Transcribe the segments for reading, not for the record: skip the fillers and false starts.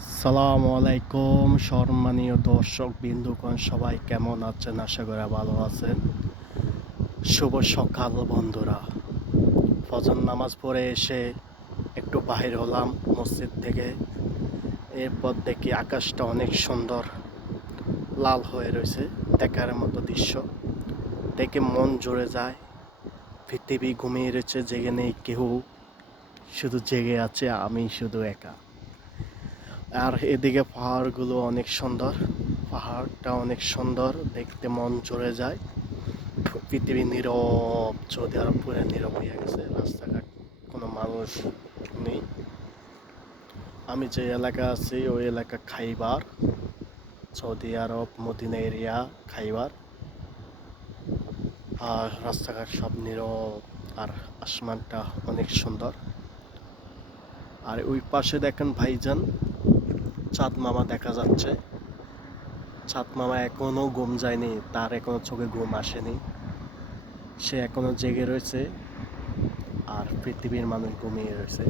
আসসালামু আলাইকুম সম্মানীয় দর্শক বিন্দুগণ, সবাই কেমন আছেন? আশা করি ভালো আছেন। শুভ সকাল বন্ধুরা। ফজর নামাজ পড়ে এসে একটু বাহির হলাম মসজিদ থেকে। এরপর দেখি আকাশটা অনেক সুন্দর লাল হয়ে রয়েছে, দেখার মতো দৃশ্য দেখে মন জুড়ে যায়। পৃথিবী ঘুমিয়ে রয়েছে, জেগে নেই কেউ, শুধু জেগে আছে আমি শুধু একা। আর এদিকে পাহাড়গুলো অনেক সুন্দর, পাহাড়টা অনেক সুন্দর, দেখতে মন জুড়ে যায়। পৃথিবী নীরব, সৌদি আরব পুরো নীরব হয়ে গেছে, রাস্তাঘাট কোনো মানুষ নেই। আমি যে এলাকা আছি ওই এলাকা খাইবার, সৌদি আরব মদিনা এরিয়া খাইবার। আর রাস্তাঘাট সব নীরব, আর আসমানটা অনেক সুন্দর। আর ওই পাশে দেখেন ভাইজান, চাঁদ মামা দেখা যাচ্ছে। চাঁদ মামা এখনো ঘুম যায়নি, তার এখনো চোখে ঘুম আসেনি, সে এখনো জেগে রয়েছে। আর পৃথিবীর মানুষ ঘুমিয়ে রয়েছে।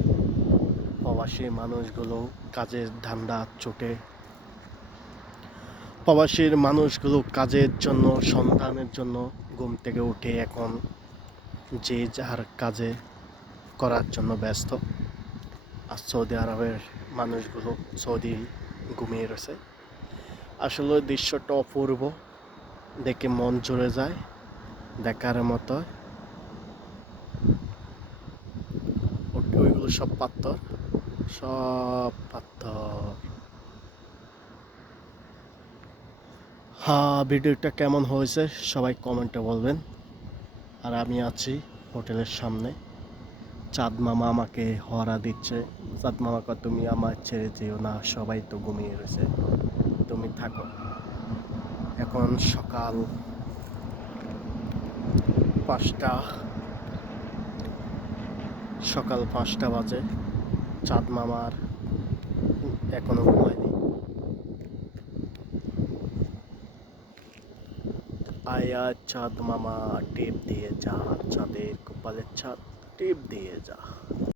প্রবাসী মানুষগুলো কাজের ধান্দা চোটে, প্রবাসীর মানুষগুলো কাজের জন্য, সন্ধানের জন্য ঘুম থেকে উঠে এখন যে যার কাজে করার জন্য ব্যস্ত। আর সৌদি আরবের মানুষগুলো সৌদি ঘুমিয়ে রয়েছে। আসলে দৃশ্যটা অপূর্ব, দেখে মন জুড়ে যায়, দেখার মতো। ওইগুলো সব পাথর, সব পাথর। হ্যাঁ, ভিডিওটা কেমন হয়েছে সবাই কমেন্টে বলবেন। আর আমি আছি হোটেলের সামনে, চাঁদ মামা আমাকে হরা দিচ্ছে। চাঁদ মামাকে, তুমি আমার ছেড়ে যেও না, সবাই তো ঘুমিয়ে রয়েছে, তুমি থাকো। এখন সকাল 5টা, সকাল 5টা বাজে। চাঁদ মামার এখনো ঘুমায়নি। আয়া চাঁদ মামা টিপ দিয়ে যা, চাঁদের কপালের চাঁদ টিপ দিয়ে যা।